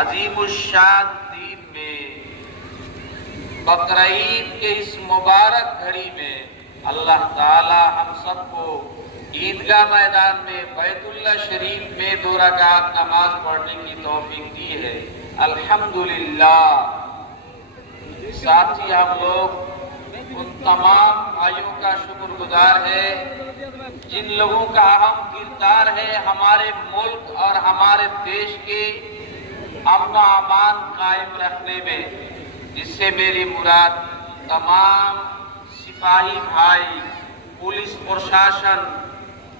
عظیم الشان دین میں بقرعید کے اس مبارک گھڑی میں اللہ تعالی ہم سب کو عیدگاہ میدان میں بیت اللہ شریف میں 2 رکعت نماز پڑھنے کی توفیق دی ہے، الحمدللہ۔ ساتھ ہی ہم لوگ ان تمام بھائیوں کا شکر گزار ہے جن لوگوں کا اہم کردار ہے ہمارے ملک اور ہمارے دیش کے امن و امان قائم رکھنے میں، جس سے میری مراد تمام سپاہی بھائی، پولیس پرشاسن،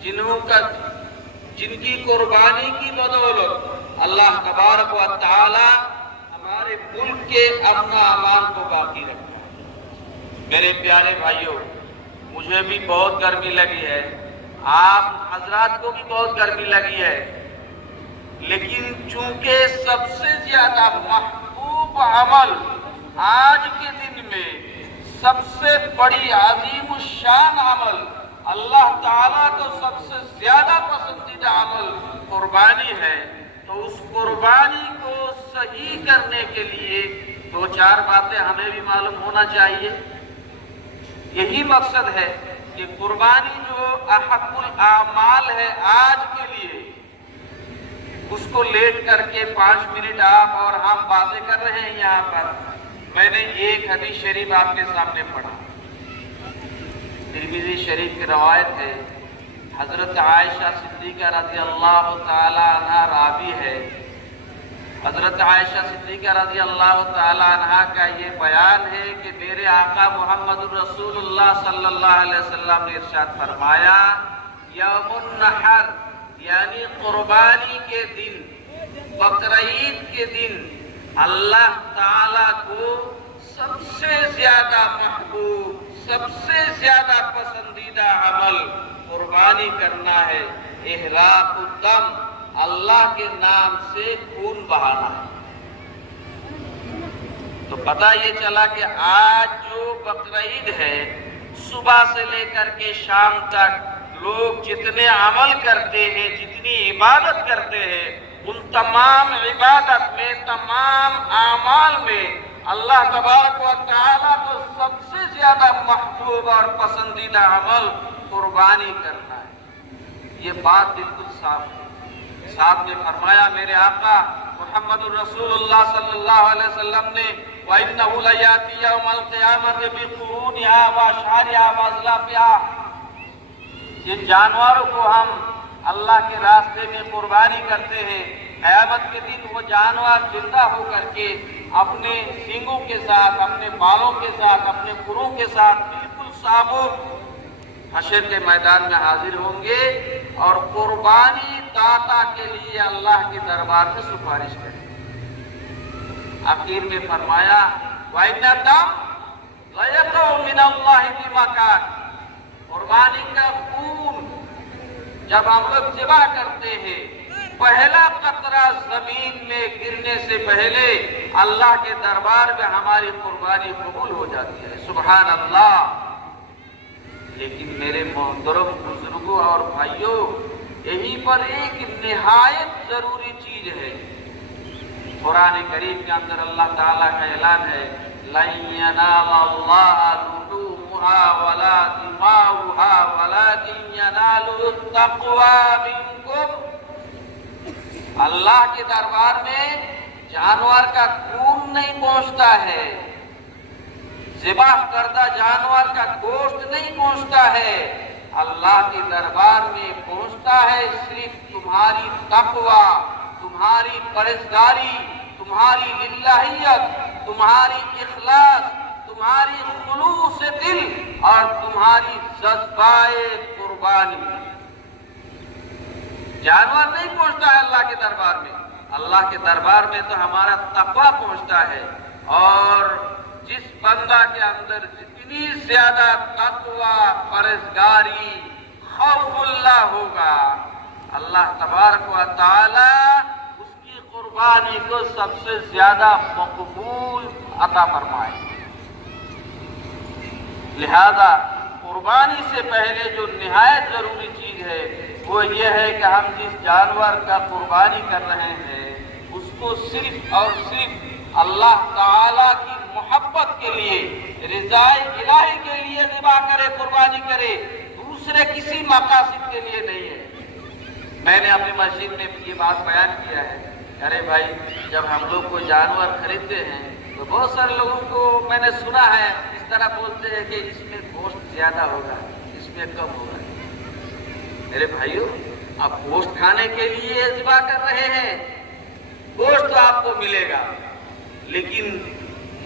جن کی قربانی کی بدولت اللہ تبارک و تعالی ہمارے ملک کے امن و امان کو باقی رکھا۔ میرے پیارے بھائیوں، مجھے بھی بہت گرمی لگی ہے، آپ حضرات کو بھی بہت گرمی لگی ہے، لیکن چونکہ سب سے زیادہ محبوب عمل آج کے دن میں سب سے بڑی عظیم الشان عمل، اللہ تعالیٰ کو سب سے زیادہ پسندیدہ عمل قربانی ہے، تو اس قربانی کو صحیح کرنے کے لیے 2-4 باتیں ہمیں بھی معلوم ہونا چاہیے۔ یہی مقصد ہے کہ قربانی جو احق الاعمال ہے آج کے لیے، اس کو لیٹ کر کے 5 منٹ آپ اور ہم باتیں کر رہے ہیں یہاں پر۔ میں نے ایک حدیث شریف آپ کے سامنے پڑھا، ترمذی شریف کی روایت ہے، حضرت عائشہ صدیقہ رضی اللہ تعالی عنہ راوی ہے۔ حضرت عائشہ صدیقہ رضی اللہ تعالی عنہ کا یہ بیان ہے کہ میرے آقا محمد رسول اللہ صلی اللہ علیہ وسلم نے ارشاد فرمایا، یوم النحر یعنی قربانی کے دن، بقرعید کے دن، اللہ تعالیٰ کو سب سے زیادہ محبوب، سب سے زیادہ پسندیدہ عمل قربانی کرنا ہے، احراق الدم، اللہ کے نام سے خون بہانا ہے۔ تو پتہ یہ چلا کہ آج جو بقرعید ہے، صبح سے لے کر کے شام تک لوگ جتنے عمل کرتے ہیں، جتنی عبادت کرتے ہیں، ان تمام عبادت میں، تمام اعمال میں اللہ تبارک و تعالیٰ کو سب سے زیادہ محبوب اور پسندیدہ عمل قربانی کرنا ہے۔ یہ بات بالکل صاف ہے۔ صاحب نے فرمایا، میرے آقا محمد الرسول اللہ صلی اللہ علیہ وسلم نے وَإِنَّهُ لَيَأْتِي يَوْمَ الْقِيَامَةِ بِقُرُونِهَا وَأَشْعَارِهَا وَأَزْلَافِهَا۔ جن جانوروں کو ہم اللہ کے راستے میں قربانی کرتے ہیں، قیامت کے دن وہ جانور زندہ ہو کر کے اپنے سینگوں کے ساتھ، اپنے بالوں کے ساتھ، اپنے پروں کے ساتھ بالکل ثابت حشر کے میدان میں حاضر ہوں گے اور قربانی داتا کے لیے اللہ کے دربار میں سفارش کریں۔ آخر میں فرمایا، وَإِنَّ الدَّمَ لَيَقَعُ مِنَ اللَّهِ بِمَكَانٍ۔ قربانی کا خون جب ہم لوگ ذبح کرتے ہیں، پہلا قطرہ زمین میں گرنے سے پہلے اللہ کے دربار میں ہماری قربانی قبول ہو جاتی ہے، سبحان اللہ۔ لیکن میرے محترم بزرگوں اور بھائیوں، یہیں پر ایک نہایت ضروری چیز ہے۔ قرآن کریم کے اندر اللہ تعالیٰ کا اعلان ہے، لَن يَنَالَ اللَّهَ لُحُومُهَا وَلَا دِمَاؤُهَا وَلَكِن يَنَالُهُ التَّقْوَىٰ مِنكُمْ۔ اللہ کے دربار میں جانور کا خون نہیں پہنچتا ہے، ذبح کردہ جانور کا گوشت نہیں پہنچتا ہے، اللہ کے دربار میں پہنچتا ہے صرف تمہاری تقوی، تمہاری پرہیزگاری، تمہاری للہیت، تمہاری اخلاص، تمہاری خلوص دل اور تمہاری جذبہ قربانی۔ جانور نہیں پہنچتا ہے اللہ کے دربار میں، اللہ کے دربار میں تو ہمارا تقوی پہنچتا ہے، اور جس بندہ کے اندر جتنی زیادہ تقوی، پرہیزگاری، خوف اللہ ہوگا، اللہ تبارک و تعالی اس کی قربانی کو سب سے زیادہ مقبول عطا فرمائے۔ لہذا قربانی سے پہلے جو نہایت ضروری چیز ہے وہ یہ ہے کہ ہم جس جانور کا قربانی کر رہے ہیں اس کو صرف اور صرف اللہ تعالیٰ کی محبت کے لیے، رضائے الہی کے لیے ذبح کرے، قربانی کرے، دوسرے کسی مقاصد کے لیے نہیں ہے۔ میں نے اپنی مسجد میں یہ بات بیان کیا ہے، ارے بھائی جب ہم لوگ کوئی جانور خریدتے ہیں تو بہت سارے لوگوں کو میں نے سنا ہے اس طرح بولتے ہیں کہ اس میں گوشت زیادہ ہوگا، اس میں کم ہوگا۔ میرے بھائیو، آپ گوشت کھانے کے لیے ذبح کر رہے ہیں، گوشت تو آپ کو ملے گا، لیکن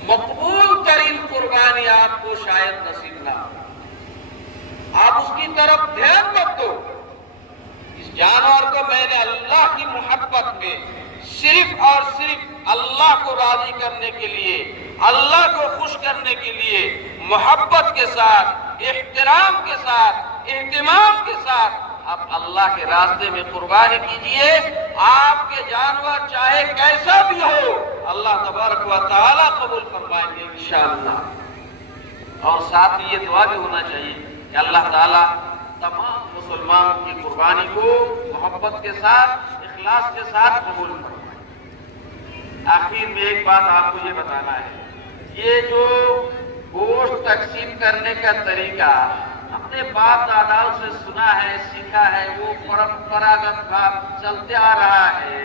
مقبول ترین قربانی آپ کو شاید نصیب نہ ہو۔ آپ اس کی طرف دھیان مت دو۔ اس جانور کو میں نے اللہ کی محبت میں صرف اور صرف اللہ کو راضی کرنے کے لیے، اللہ کو خوش کرنے کے لیے محبت کے ساتھ، احترام کے ساتھ، اہتمام کے ساتھ آپ اللہ کے راستے میں قربانی کیجئے۔ آپ کے جانور چاہے کیسا بھی ہو، اللہ تبارک و تعالیٰ قبول فرمائیں گے انشاءاللہ۔ اور ساتھ ہی یہ دعا بھی ہونا چاہیے کہ اللہ تعالیٰ تمام مسلمانوں کی قربانی کو محبت کے ساتھ، اخلاص کے ساتھ قبول فرمائے۔ آخر میں ایک بات آپ کو یہ بتانا ہے، یہ جو گوشت تقسیم کرنے کا طریقہ اپنے باپ داداؤں سے سنا ہے، سیکھا ہے، وہ پرمپراگت بات چلتے آ رہا ہے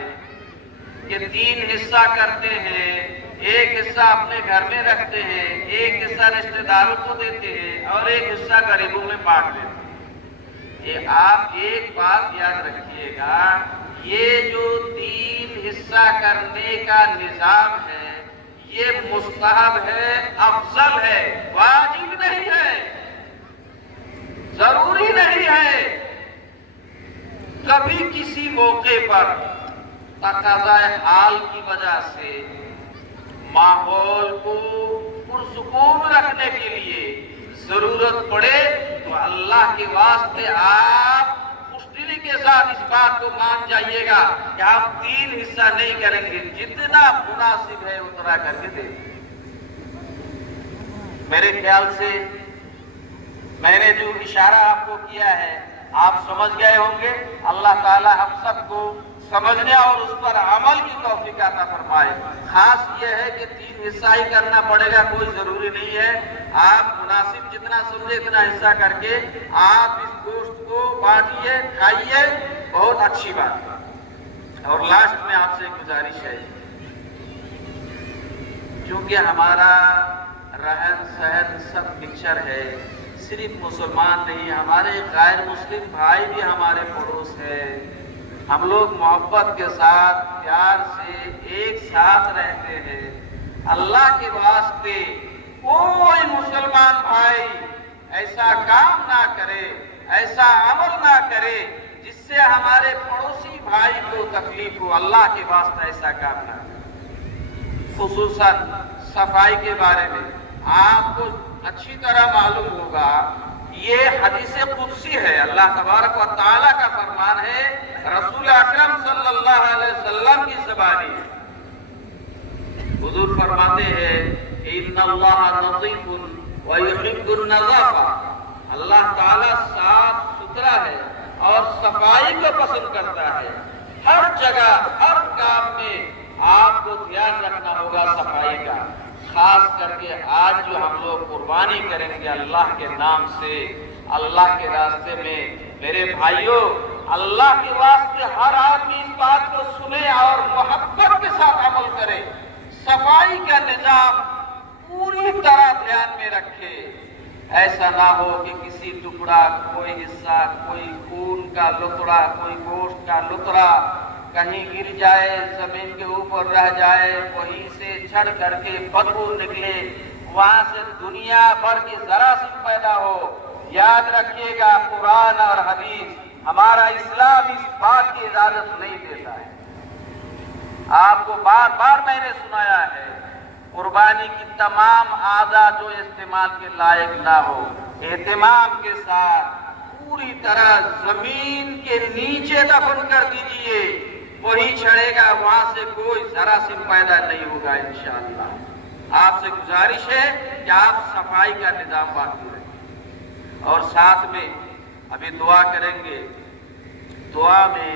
کہ 3 حصہ کرتے ہیں، ایک حصہ اپنے گھر میں رکھتے ہیں، ایک حصہ رشتہ داروں کو دیتے ہیں اور ایک حصہ غریبوں میں بانٹ دیتے ہیں۔ یہ آپ ایک بات یاد رکھیے گا، یہ جو 3 حصہ کرنے کا نظام ہے یہ مستحب ہے، افضل ہے، واجب نہیں ہے، ضروری نہیں ہے۔ کبھی کسی موقع پر تقاضائے حال کی وجہ سے ماحول کو پرسکون رکھنے کے لیے ضرورت پڑے تو اللہ کے واسطے آپ خوش دلی کے ساتھ اس بات کو مان جائیے گا کہ آپ 3 حصہ نہیں کریں گے، جتنا مناسب ہے اتنا کر کے دیں۔ میرے خیال سے میں نے جو اشارہ آپ کو کیا ہے آپ سمجھ گئے ہوں گے۔ اللہ تعالی ہم سب کو سمجھنے اور اس پر عمل کی توفیق عطا فرمائے۔ خاص یہ ہے کہ 3 حصہ ہی کرنا پڑے گا، کوئی ضروری نہیں ہے۔ آپ مناسب جتنا سمجھے اتنا حصہ کر کے آپ اس گوشت کو بانٹیے، کھائیے، بہت اچھی بات ہے۔ اور لاسٹ میں آپ سے ایک گزارش ہے، چونکہ ہمارا رہن سہن سب مکسچر ہے، صرف مسلمان نہیں، ہمارے غیر مسلم بھائی بھی ہمارے پڑوس ہے، ہم لوگ محبت کے ساتھ پیار سے ایک ساتھ رہتے ہیں۔ اللہ کے واسطے کوئی مسلمان بھائی ایسا کام نہ کرے، ایسا عمل نہ کرے جس سے ہمارے پڑوسی بھائی کو تکلیف ہو۔ اللہ کے واسطے ایسا کام نہ کرے۔ خصوصاً صفائی کے بارے میں آپ کو اچھی طرح معلوم ہوگا، یہ حدیث قدسی ہے، اللہ تبارک و تعالیٰ کا فرمان ہے، رسول اکرم صلی اللہ علیہ وسلم کی زبانی ہے۔ حضور فرماتے ہیں ان اللہ نظیف ویحب النظافہ، اللہ تعالیٰ صاف ستھرا ہے اور صفائی کو پسند کرتا ہے۔ ہر جگہ ہر کام میں آپ کو دھیان رکھنا ہوگا صفائی کا۔ خاص کر کے آج جو ہم لوگ قربانی کریں گے اللہ کے نام سے، اللہ کے راستے میں، میرے بھائیوں اللہ کے واسطے ہر آدمی اس بات کو سنے اور محبت کے ساتھ عمل کرے، صفائی کا نظام پوری طرح دھیان میں رکھے۔ ایسا نہ ہو کہ کسی ٹکڑا، کوئی حصہ، کوئی خون کا لتڑا، کوئی گوشت کا لتڑا کہیں گر جائے، زمین کے اوپر رہ جائے، وہیں سے جھڑ کر کے بدبو نکلے، وہاں سے دنیا بھر کی جراثیم پیدا ہو۔ یاد رکھیے گا قرآن اور حدیث، ہمارا اسلام اس بات کی اجازت نہیں دیتا ہے۔ آپ کو بار بار میں نے سنایا ہے، قربانی کی تمام اعضاء جو استعمال کے لائق نہ ہو، اہتمام کے ساتھ پوری طرح زمین کے نیچے دفن کر دیجئے، وہی چھڑے گا، وہاں سے کوئی جراثیم پیدا نہیں ہوگا انشاءاللہ۔ آپ سے گزارش ہے کہ آپ صفائی کا نظام باقی رکھیں، اور ساتھ میں ابھی دعا کریں گے۔ دعا میں